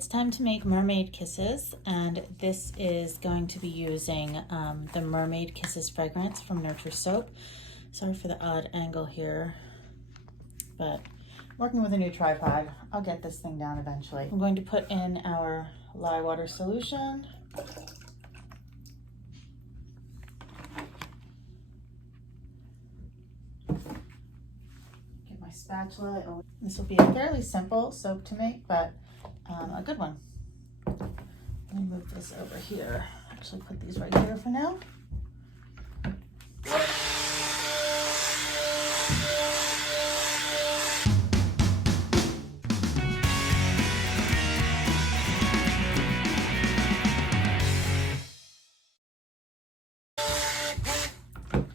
it's time to make Mermaid Kisses, and this is going to be using the Mermaid Kisses fragrance from Nurture Soap. Sorry for the odd angle here, but working with a new tripod, I'll get this thing down eventually. I'm going to put in our lye water solution. Get my spatula. This will be a fairly simple soap to make, but a good one. Let me move this over here. Actually put these right here for now. All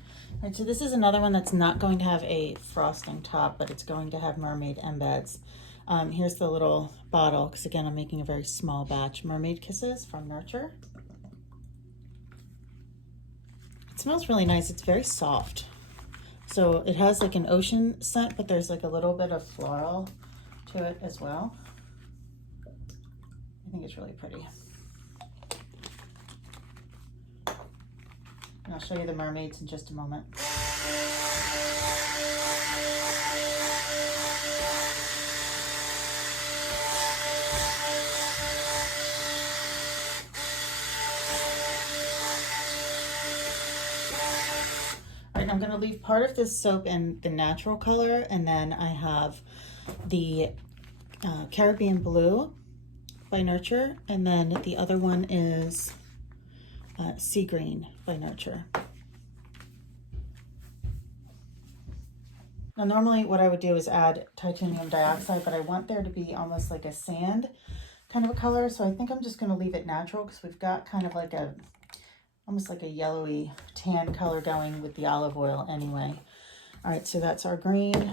right, so this is another one that's not going to have a frosting top, but it's going to have mermaid embeds. Here's the little bottle, because again, I'm making a very small batch. Mermaid Kisses from Nurture. It smells really nice. It's very soft. So it has like an ocean scent, but there's like a little bit of floral to it as well. I think it's really pretty. And I'll show you the mermaids in just a moment. I'm going to leave part of this soap in the natural color, and then I have the Caribbean Blue by Nurture, and then the other one is Sea Green by Nurture. Now normally what I would do is add titanium dioxide, but I want there to be almost like a sand kind of a color, so I think I'm just going to leave it natural because we've got kind of like almost like a yellowy tan color going with the olive oil anyway. All right, so that's our green.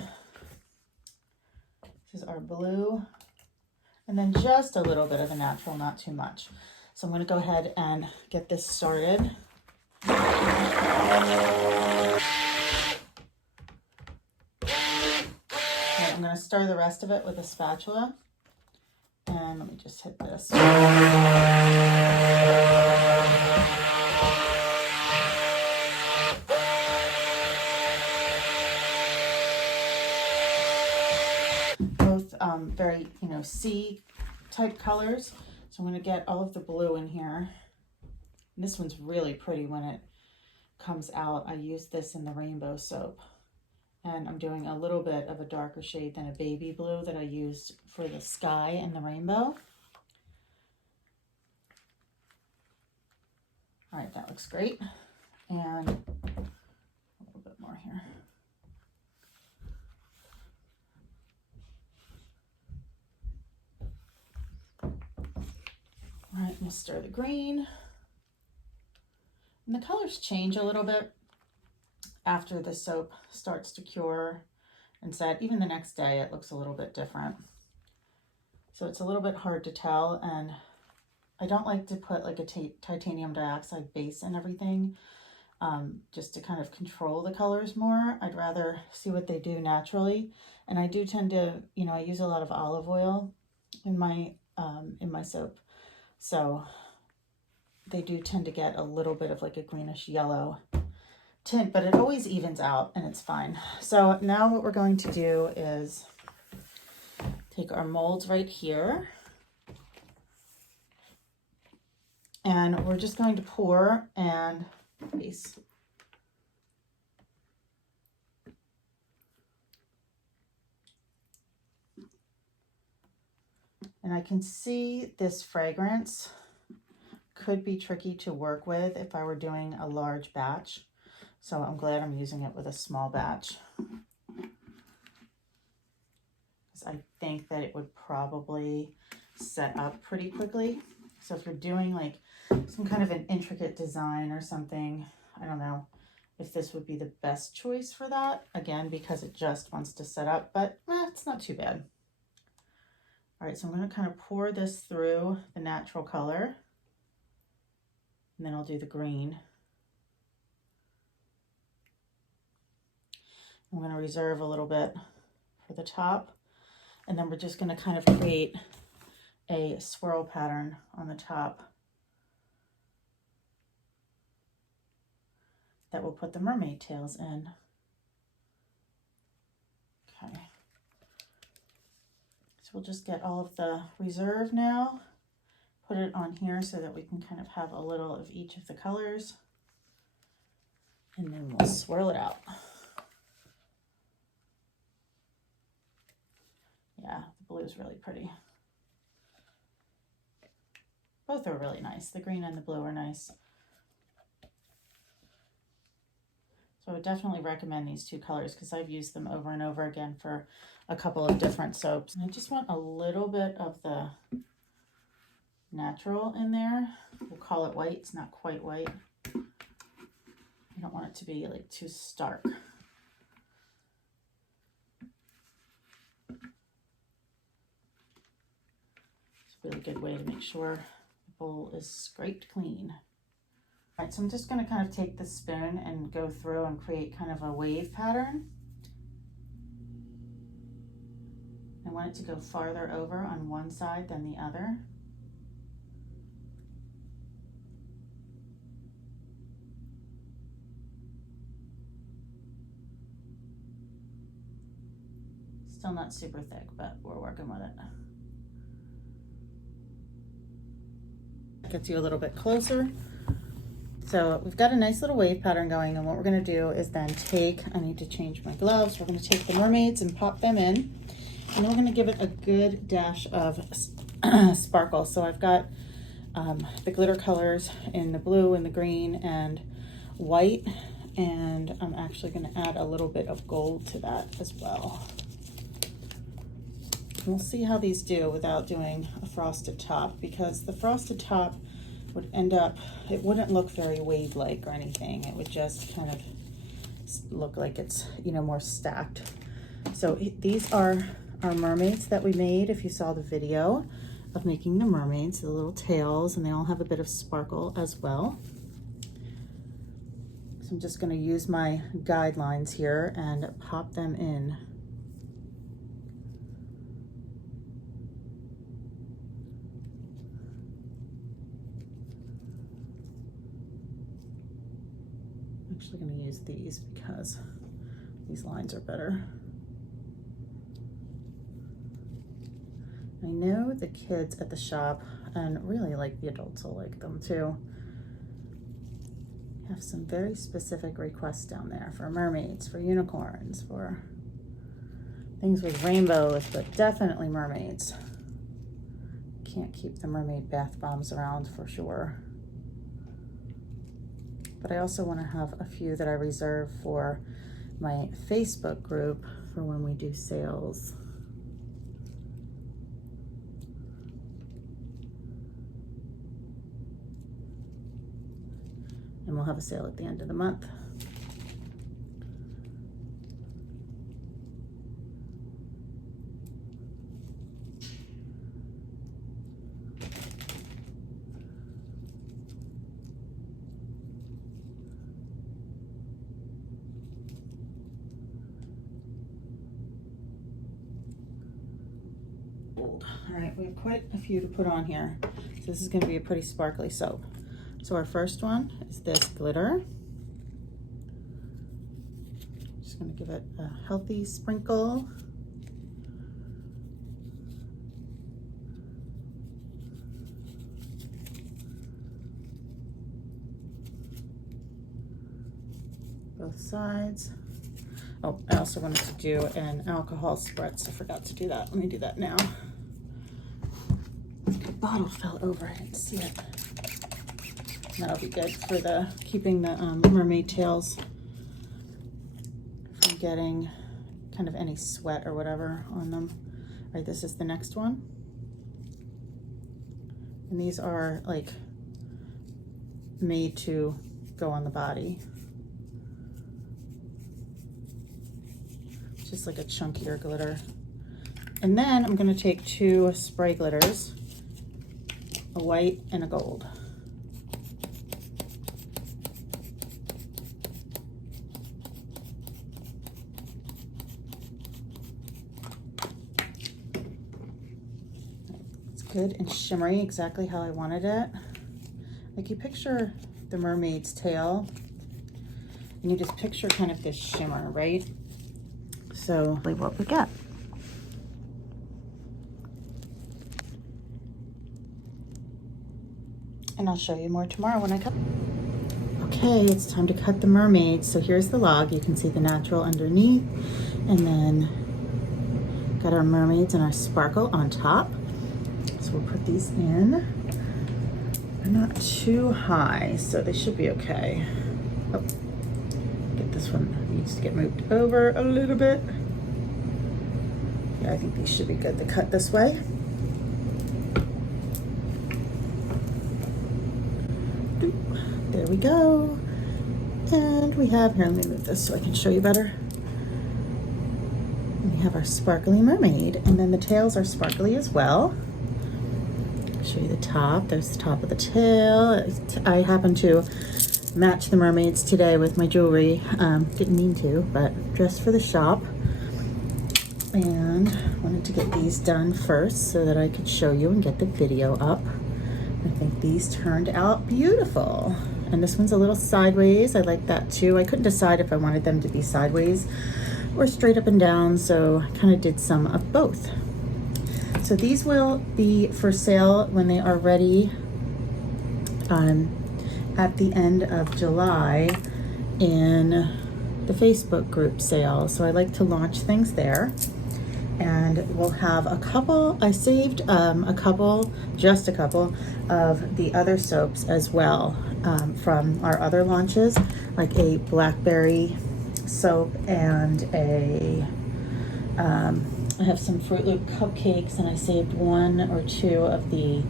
This is our blue. And then just a little bit of a natural, not too much. So I'm gonna go ahead and get this started. All right, I'm gonna stir the rest of it with a spatula. And let me just hit this. Both very, sea type colors. So I'm going to get all of the blue in here. And this one's really pretty when it comes out. I use this in the rainbow soap. And I'm doing a little bit of a darker shade than a baby blue that I used for the sky and the rainbow. All right, that looks great. And a little bit more here. All right, we'll stir the green. And the colors change a little bit after the soap starts to cure and set. Even the next day, it looks a little bit different. So it's a little bit hard to tell, and I don't like to put like a titanium dioxide base in everything, just to kind of control the colors more. I'd rather see what they do naturally. And I do tend to, I use a lot of olive oil in my soap. So they do tend to get a little bit of like a greenish yellow tint, but it always evens out and it's fine. So now what we're going to do is take our molds right here. And we're just going to pour and base. And I can see this fragrance could be tricky to work with if I were doing a large batch. So I'm glad I'm using it with a small batch. Because I think that it would probably set up pretty quickly. So if you're doing like some kind of an intricate design or something, I don't know if this would be the best choice for that. Again, because it just wants to set up, but it's not too bad. All right, so I'm going to kind of pour this through the natural color, and then I'll do the green. I'm going to reserve a little bit for the top, and then we're just going to kind of create a swirl pattern on the top that will put the mermaid tails in. Okay. So we'll just get all of the reserve now, put it on here so that we can kind of have a little of each of the colors, and then we'll swirl it out. Yeah, the blue is really pretty. Both are really nice. The green and the blue are nice. So I would definitely recommend these two colors because I've used them over and over again for a couple of different soaps. And I just want a little bit of the natural in there. We'll call it white. It's not quite white. I don't want it to be like too stark. It's a really good way to make sure the bowl is scraped clean. All right, so I'm just going to kind of take the spoon and go through and create kind of a wave pattern. I want it to go farther over on one side than the other. Still not super thick, but we're working with it. Gets you a little bit closer. So we've got a nice little wave pattern going, and what we're going to do is then I need to change my gloves. We're going to take the mermaids and pop them in, and then we're going to give it a good dash of sparkle. So I've got the glitter colors in the blue and the green and white, and I'm actually going to add a little bit of gold to that as well. We'll see how these do without doing a frosted top, because the frosted top would end up, it wouldn't look very wave-like or anything. It would just kind of look like it's, you know, more stacked. So these are our mermaids that we made. If you saw the video of making the mermaids, the little tails, and they all have a bit of sparkle as well. So I'm just going to use my guidelines here and pop them in. I'm actually going to use these because these lines are better. I know the kids at the shop, and really like the adults will like them too, have some very specific requests down there for mermaids, for unicorns, for things with rainbows, but definitely mermaids. Can't keep the mermaid bath bombs around for sure. But I also want to have a few that I reserve for my Facebook group for when we do sales. And we'll have a sale at the end of the month. All right, we have quite a few to put on here. So this is going to be a pretty sparkly soap. So our first one is this glitter. Just going to give it a healthy sprinkle. Both sides. Oh, I also wanted to do an alcohol spritz. I forgot to do that. Let me do that now. The bottle fell over. I didn't see it. That'll be good for keeping the mermaid tails from getting kind of any sweat or whatever on them. All right, this is the next one. And these are like made to go on the body. Just like a chunkier glitter. And then I'm going to take two spray glitters, a white and a gold. Let's good and shimmery, exactly how I wanted it. Like you picture the mermaid's tail and you just picture kind of this shimmer, right? So like what we get. And I'll show you more tomorrow when I cut. Okay, it's time to cut the mermaid. So here's the log. You can see the natural underneath, and then got our mermaids and our sparkle on top. So we'll put these in. They're not too high, so they should be okay. Oh, get this one, needs to get moved over a little bit. Yeah, I think these should be good to cut this way. There we go. And we have, here, let me move this so I can show you better. We have our sparkly mermaid, and then the tails are sparkly as well. I'll show you the top. There's the top of the tail. I happen to match the mermaids today with my jewelry. Didn't mean to, but just for the shop. And wanted to get these done first so that I could show you and get the video up. I think these turned out beautiful. And this one's a little sideways. I like that too. I couldn't decide if I wanted them to be sideways or straight up and down, so I kind of did some of both. So these will be for sale when they are ready at the end of July in the Facebook group sale. So I like to launch things there. And we'll have a couple, I saved just a couple of the other soaps as well from our other launches, like a blackberry soap and I have some Fruit Loop cupcakes, and I saved 1 or 2 of the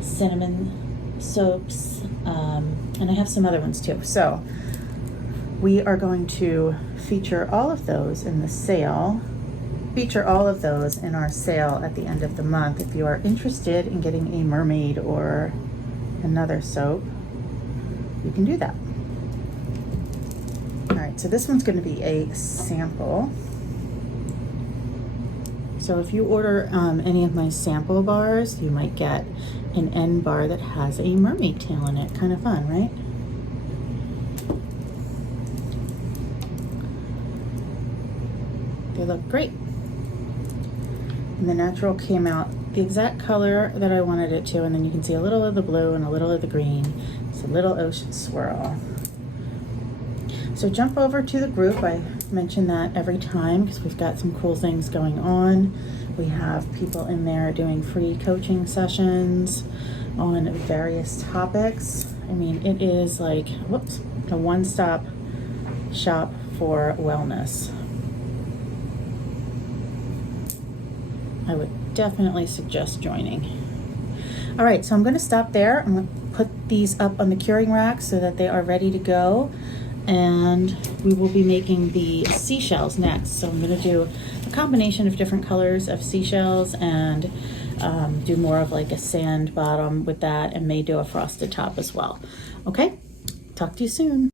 cinnamon soaps, and I have some other ones too. So we are going to feature all of those in the sale. Feature all of those in our sale at the end of the month. If you are interested in getting a mermaid or another soap, you can do that. All right, so this one's going to be a sample. So if you order any of my sample bars, you might get an end bar that has a mermaid tail in it. Kind of fun, right? They look great. And the natural came out the exact color that I wanted it to, and then you can see a little of the blue and a little of the green. It's a little ocean swirl. So jump over to the group. I mention that every time because we've got some cool things going on. We have people in there doing free coaching sessions on various topics. I mean, it is like, whoops, a one-stop shop for wellness. I would definitely suggest joining. All right, so I'm going to stop there. I'm going to put these up on the curing rack so that they are ready to go. And we will be making the seashells next. So I'm going to do a combination of different colors of seashells and do more of like a sand bottom with that, and may do a frosted top as well. Okay, talk to you soon.